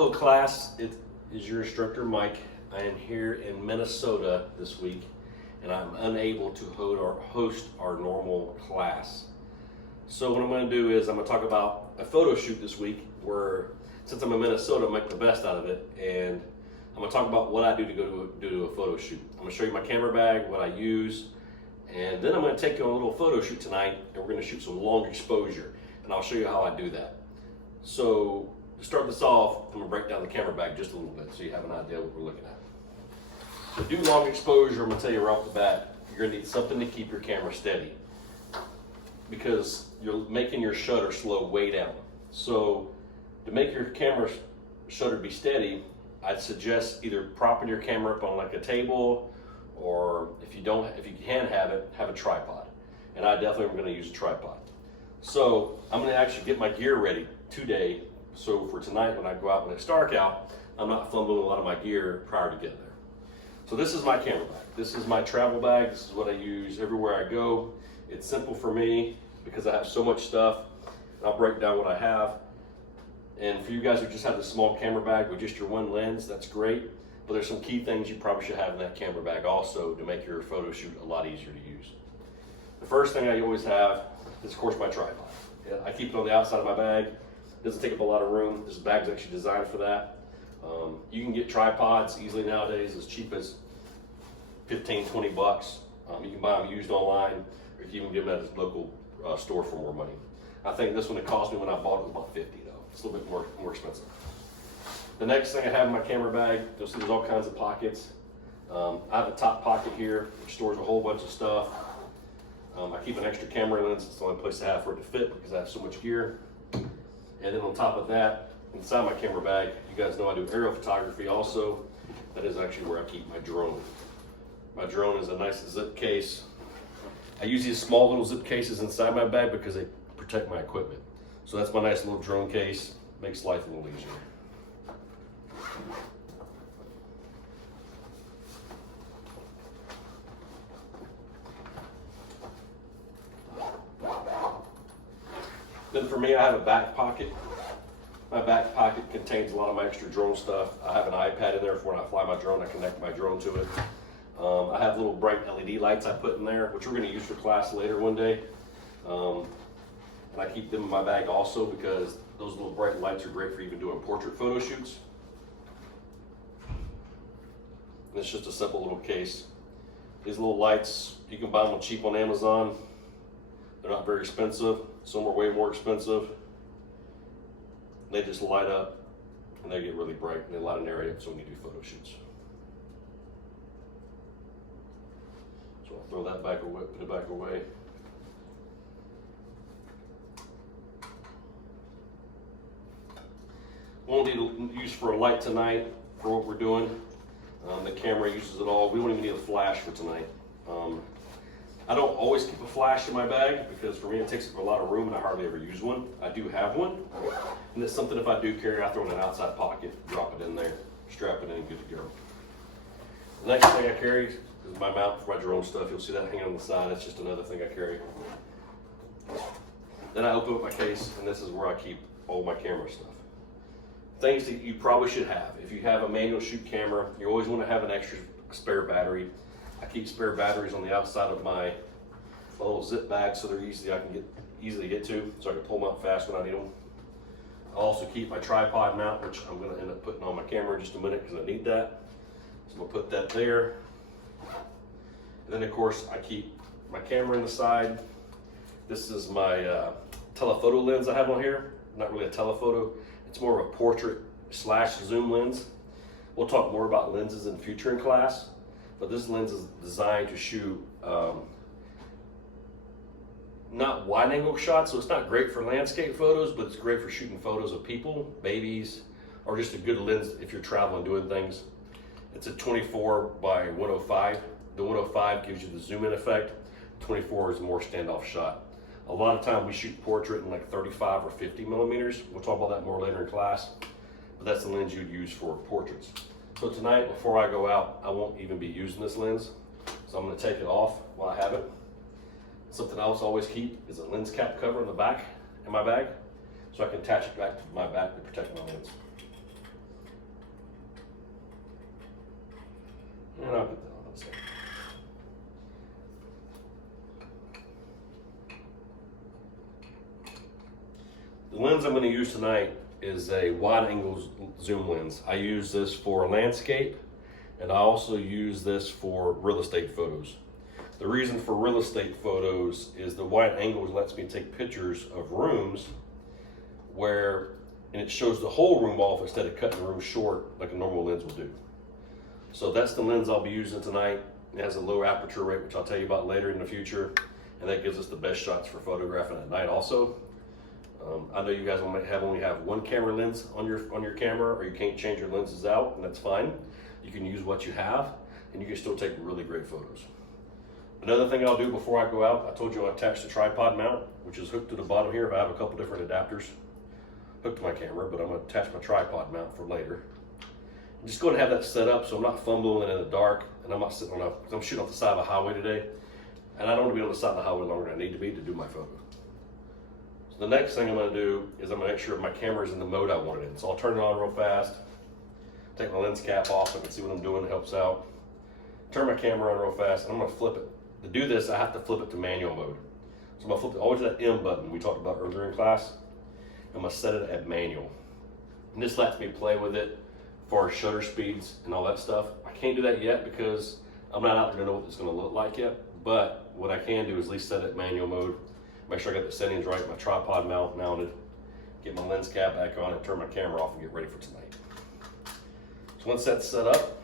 Hello class, it is your instructor Mike. I am here in Minnesota this week and I'm unable to host our normal class. So what I'm going to do is I'm going to talk about a photo shoot this week where, since I'm in Minnesota, I'll make the best out of it, and I'm going to talk about what I do to go do a photo shoot. I'm going to show you my camera bag, what I use, and then I'm going to take you on a little photo shoot tonight and we're going to shoot some long exposure, and I'll show you how I do that. So to start this off, I'm going to break down the camera bag just a little bit so you have an idea what we're looking at. To do long exposure, I'm going to tell you right off the bat, you're going to need something to keep your camera steady, because you're making your shutter slow way down. So to make your camera shutter be steady, I'd suggest either propping your camera up on like a table, or if you can have it, have a tripod. And I definitely am going to use a tripod. So I'm going to actually get my gear ready today. So for tonight, when I go out when it's dark out, I'm not fumbling a lot of my gear prior to getting there. So this is my camera bag. This is my travel bag. This is what I use everywhere I go. It's simple for me because I have so much stuff. I'll break down what I have. And for you guys who just have the small camera bag with just your one lens, that's great. But there's some key things you probably should have in that camera bag also to make your photo shoot a lot easier to use. The first thing I always have is, of course, my tripod. I keep it on the outside of my bag. It doesn't take up a lot of room. This bag's actually designed for that. You can get tripods easily nowadays as cheap as 15, 20 bucks. You can buy them used online, or you can even get them at a local store for more money. I think this one, it cost me when I bought it was about 50 though. It's a little bit more expensive. The next thing I have in my camera bag, you'll see there's all kinds of pockets. I have a top pocket here, which stores a whole bunch of stuff. I keep an extra camera lens. It's the only place I have for it to fit because I have so much gear. And then on top of that, inside my camera bag, you guys know I do aerial photography also. That is actually where I keep my drone. My drone is a nice zip case. I use these small little zip cases inside my bag because they protect my equipment. So that's my nice little drone case. Makes life a little easier. Then for me, I have a back pocket. My back pocket contains a lot of my extra drone stuff. I have an iPad in there for when I fly my drone. I connect my drone to it. I have little bright LED lights I put in there, which we're going to use for class later one day. And I keep them in my bag also because those little bright lights are great for even doing portrait photo shoots. And it's just a simple little case. These little lights, you can buy them cheap on Amazon. They're not very expensive. Some are way more expensive. They just light up and they get really bright and they light an area up so when you do photo shoots. So I'll throw that back away, put it back away. Won't need to use for a light tonight for what we're doing. The camera uses it all. We won't even need a flash for tonight. I don't always keep a flash in my bag because for me it takes up a lot of room and I hardly ever use one. I do have one, and it's something if I do carry, I throw in an outside pocket, drop it in there, strap it in, and good to go. The next thing I carry is my mount for my drone stuff. You'll see that hanging on the side. That's just another thing I carry. Then I open up my case, and this is where I keep all my camera stuff. Things that you probably should have. If you have a manual shoot camera, you always want to have an extra spare battery. I keep spare batteries on the outside of my little zip bag so they're easy. I can easily get to, so I can pull them out fast when I need them. I also keep my tripod mount, which I'm going to end up putting on my camera in just a minute because I need that. So I'm going to put that there. And then of course I keep my camera in the side. This is my telephoto lens I have on here. Not really a telephoto. It's more of a portrait / zoom lens. We'll talk more about lenses in future in class, but this lens is designed to shoot not wide angle shots, so it's not great for landscape photos, but it's great for shooting photos of people, babies, or just a good lens if you're traveling doing things. It's a 24 by 105. The 105 gives you the zoom in effect. 24 is a more standoff shot. A lot of time we shoot portrait in like 35 or 50 millimeters. We'll talk about that more later in class, but that's the lens you'd use for portraits. So tonight, before I go out, I won't even be using this lens. So I'm gonna take it off while I have it. Something else I always keep is a lens cap cover in the back in my bag, so I can attach it back to my back to protect my lens. And I'll put that on the side. The lens I'm going to use tonight is a wide angle zoom lens. I use this for landscape, and I also use this for real estate photos. The reason for real estate photos is the wide angle lets me take pictures of rooms and it shows the whole room off instead of cutting the room short like a normal lens will do. So that's the lens I'll be using tonight. It has a low aperture rate, which I'll tell you about later in the future, and that gives us the best shots for photographing at night also. I know you guys only have one camera lens on your camera, or you can't change your lenses out, and that's fine. You can use what you have, and you can still take really great photos. Another thing I'll do before I go out, I told you I'll attach the tripod mount, which is hooked to the bottom here. I have a couple different adapters hooked to my camera, but I'm going to attach my tripod mount for later. I'm just going to have that set up so I'm not fumbling in the dark, and I'm not sitting on I'm shooting off the side of a highway today, and I don't want to be on the side of the highway longer than I need to be to do my photo. So the next thing I'm going to do is I'm going to make sure my camera is in the mode I want it in. So I'll turn it on real fast, take my lens cap off so I can see what I'm doing. It helps out. Turn my camera on real fast, and I'm going to flip it. To do this, I have to flip it to manual mode. So I'm going to flip it always to that M button we talked about earlier in class. I'm going to set it at manual. And this lets me play with it for shutter speeds and all that stuff. I can't do that yet because I'm not out there to know what it's going to look like yet. But what I can do is at least set it at manual mode. Make sure I got the settings right, my tripod mount mounted, get my lens cap back on, and turn my camera off and get ready for tonight. So once that's set up,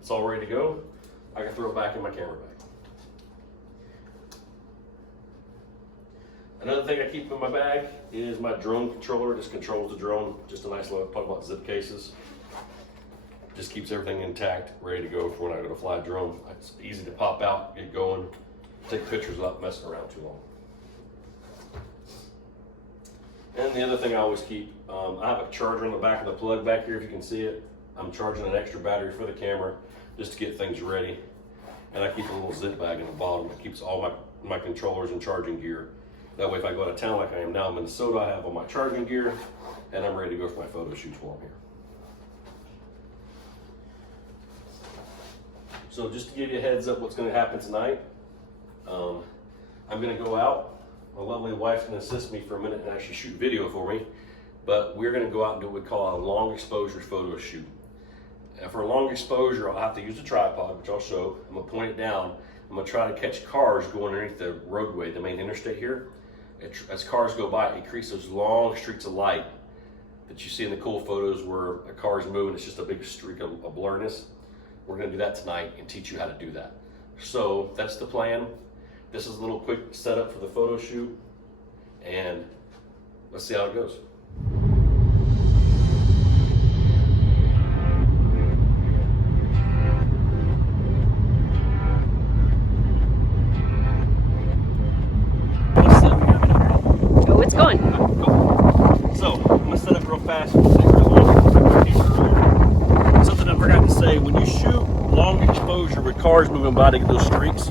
it's all ready to go. I can throw it back in my camera bag. Another thing I keep in my bag is my drone controller. This controls the drone. Just a nice little, talk about zip cases. Just keeps everything intact, ready to go for when I go to fly a drone. It's easy to pop out, get going, take pictures without messing around too long. And the other thing I always keep, I have a charger on the back of the plug back here if you can see it. I'm charging an extra battery for the camera just to get things ready. And I keep a little zip bag in the bottom that keeps all my controllers and charging gear. That way if I go out of town like I am now in Minnesota, I have all my charging gear and I'm ready to go for my photo shoots while I'm here. So just to give you a heads up what's going to happen tonight, I'm going to go out. My lovely wife's going to assist me for a minute and actually shoot video for me. But we're going to go out and do what we call a long exposure photo shoot. And for a long exposure, I'll have to use a tripod, which I'll show. I'm going to point it down. I'm going to try to catch cars going underneath the roadway, the main interstate here. As cars go by, it creates those long streaks of light that you see in the cool photos where a car is moving. It's just a big streak of blurriness. We're going to do that tonight and teach you how to do that. So that's the plan. This is a little quick setup for the photo shoot, and let's see how it goes. Oh, it's going. So I'm going to set up real fast. Something I forgot to say, when you shoot long exposure with cars moving by to get those streaks,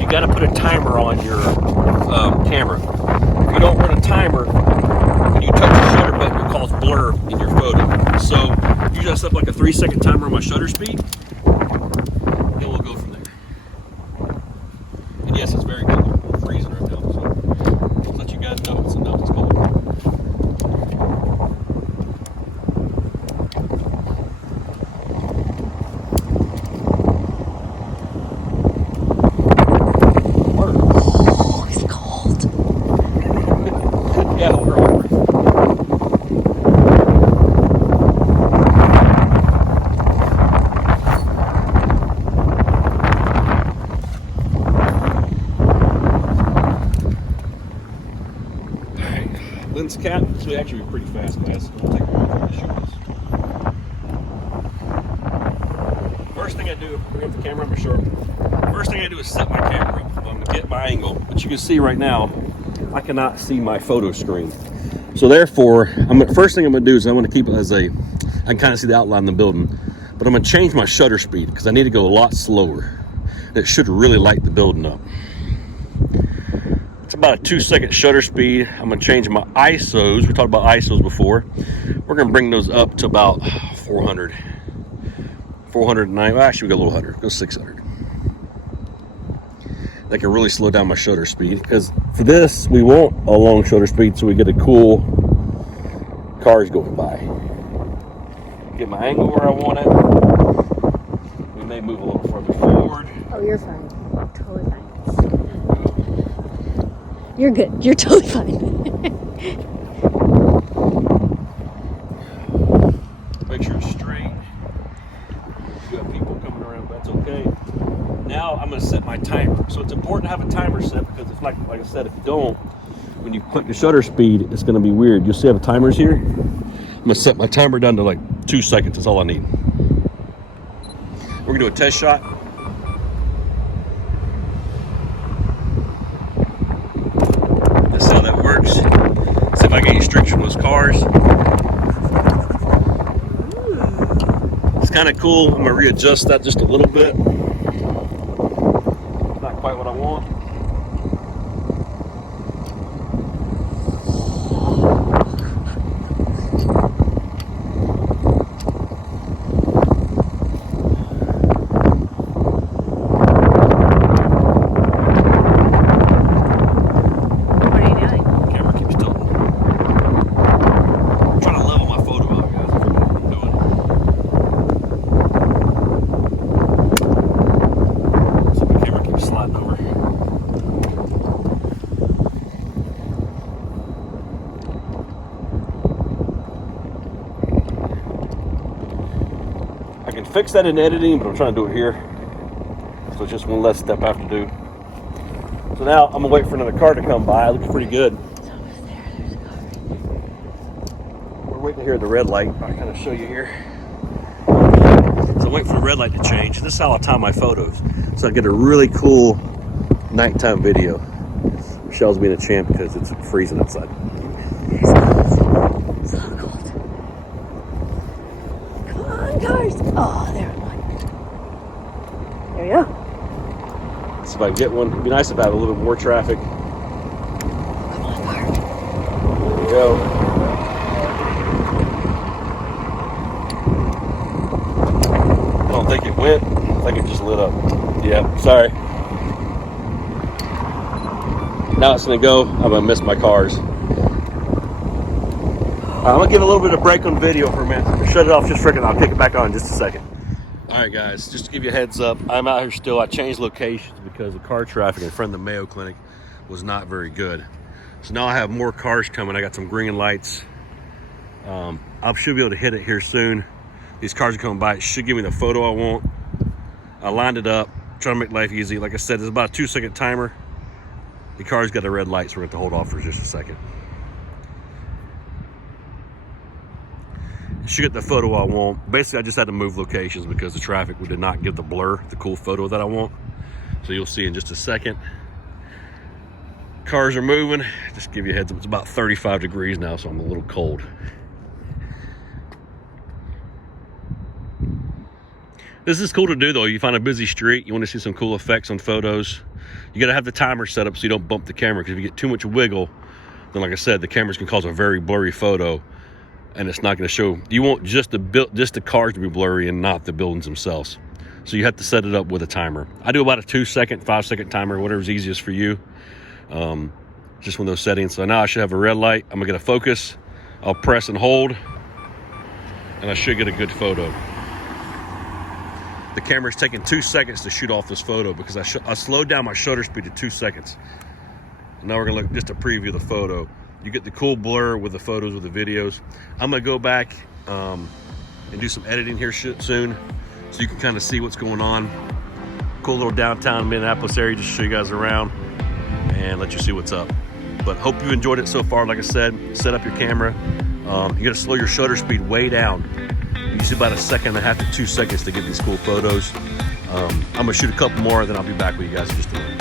you got to put a timer on your camera. If you don't run a timer, when you touch the shutter button, it causes blur in your photo. So usually I set up like a 3-second timer on my shutter speed, and we'll go from there. And yes, it's very cold. We're freezing right now, so I'll let you guys know it's cold. Lens cap, this will actually be pretty fast, guys. It'll take a while to shoot this. First thing I do, bring up the camera, I'm sure. First thing I do is set my camera up. I'm gonna get my angle. But you can see right now, I cannot see my photo screen. So therefore, first thing I'm gonna do is I'm gonna keep it as I can kind of see the outline of the building. But I'm gonna change my shutter speed because I need to go a lot slower. It should really light the building up. It's about a 2-second shutter speed. I'm going to change my ISOs. We talked about ISOs before. We're going to bring those up to about 400. 409. Well, actually, we go a little 100. Go 600. That can really slow down my shutter speed, because for this we want a long shutter speed so we get a cool cars going by. Get my angle where I want it. We may move a little further forward. Oh, you're fine. Totally fine. You're good. You're totally fine. Make sure it's straight. You got people coming around, that's okay. Now I'm going to set my timer. So it's important to have a timer set, because if like I said, if you don't, when you click the shutter speed, it's going to be weird. You'll see I have timers here. I'm going to set my timer down to like 2 seconds. That's all I need. We're going to do a test shot. That's how that works. See if I get any streaks from those cars. It's kind of cool. I'm going to readjust that just a little bit. Not quite what I want. What are you doing? Camera keeps tilting. I'm trying to level my photo out, guys. That's what I'm doing. So the camera keeps sliding over. I can fix that in editing, but I'm trying to do it here. So it's just one less step I have to do. So now I'm gonna wait for another car to come by. It looks pretty good. We're waiting to hear the red light. I'll kind of show you here. So I'm waiting for the red light to change. This is how I time my photos. So I get a really cool nighttime video. Michelle's being a champ because it's freezing outside. It's cold. It's a little cold. Come on, cars. Oh, there one. There you go. See if I can get one. It'd be nice if I had a little bit more traffic. Come on, car. There we go. I don't think it went. I think it just lit up. Yeah, sorry. Now it's gonna go. I'm gonna miss my cars. I'm gonna give a little bit of break on video for a minute. Shut it off just for a second. I'll kick it back on in just a second. All right, guys, just to give you a heads up, I'm out here still. I changed locations because the car traffic in front of the Mayo Clinic was not very good. So now I have more cars coming. I got some green lights. I should be able to hit it here soon. These cars are coming by. It should give me the photo I want. I lined it up, trying to make life easy. Like I said, it's about a 2 second timer. The car's got a red light, so we're going to have to hold off for just a second. Should get the photo I want. Basically, I just had to move locations because the traffic did not give the blur, the cool photo that I want. So you'll see in just a second. Cars are moving. Just give you a heads up. It's about 35 degrees now, so I'm a little cold. This is cool to do, though. You find a busy street, you want to see some cool effects on photos. You got to have the timer set up so you don't bump the camera, because if you get too much wiggle, then like I said, the cameras can cause a very blurry photo. And it's not going to show. You want just the cars to be blurry and not the buildings themselves. So you have to set it up with a timer. I do about a 2 second, 5 second timer, whatever's easiest for you. Just one of those settings. So now I should have a red light. I'm gonna get a focus. I'll press and hold, and I should get a good photo. The camera's taking 2 seconds to shoot off this photo because I slowed down my shutter speed to 2 seconds. And now we're gonna look just a preview of the photo. You get the cool blur with the photos, with the videos. I'm gonna go back and do some editing here soon, so you can kind of see what's going on. Cool little downtown Minneapolis area, just to show you guys around and let you see what's up. But hope you enjoyed it so far. Like I said, set up your camera. You gotta slow your shutter speed way down. Usually about 1.5 to 2 seconds to get these cool photos. I'm gonna shoot a couple more, then I'll be back with you guys in just a minute.